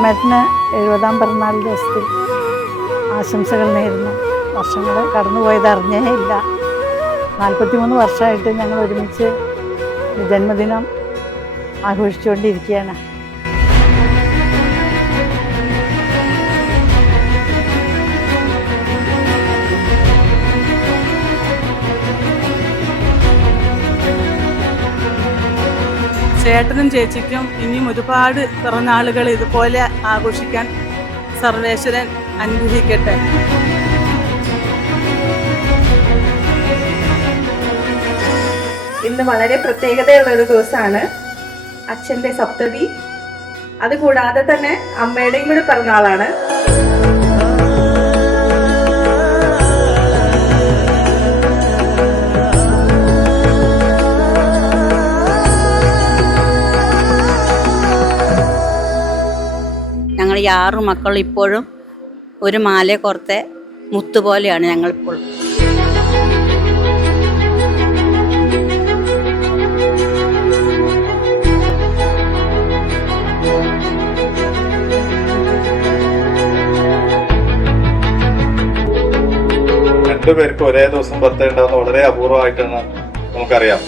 രാമേട്ടന് 70-ാം പിറന്നാൾ ദിവസത്തിൽ ആശംസകൾ നേരുന്നു. വർഷങ്ങൾ കടന്നുപോയത് അറിഞ്ഞേ ഇല്ല. 43 വർഷമായിട്ട് ഞങ്ങൾ ഒരുമിച്ച് ജന്മദിനം ആഘോഷിച്ചുകൊണ്ടിരിക്കുകയാണ്. ചേട്ടനും ചേച്ചിക്കും ഇനിയും ഒരുപാട് പിറന്നാളുകൾ ഇതുപോലെ ആഘോഷിക്കാൻ സർവേശ്വരൻ അനുഗ്രഹിക്കട്ടെ. ഇന്ന് വളരെ പ്രത്യേകതയുള്ള ഒരു ദിവസമാണ്. അച്ഛൻ്റെ സപ്തതി, അതുകൂടാതെ തന്നെ അമ്മയുടെയും കൂടെ പിറന്നാളാണ്. ഞങ്ങൾ ഈ 6 മക്കൾ ഇപ്പോഴും ഒരു മാല കോർത്തെ മുത്തുപോലെയാണ് ഞങ്ങളിപ്പോൾ. രണ്ടുപേർക്കും ഒരേ ദിവസം ബർത്ത്ഡേ ഉണ്ടാകുന്ന വളരെ അപൂർവമായിട്ടാണ് നമുക്കറിയാം.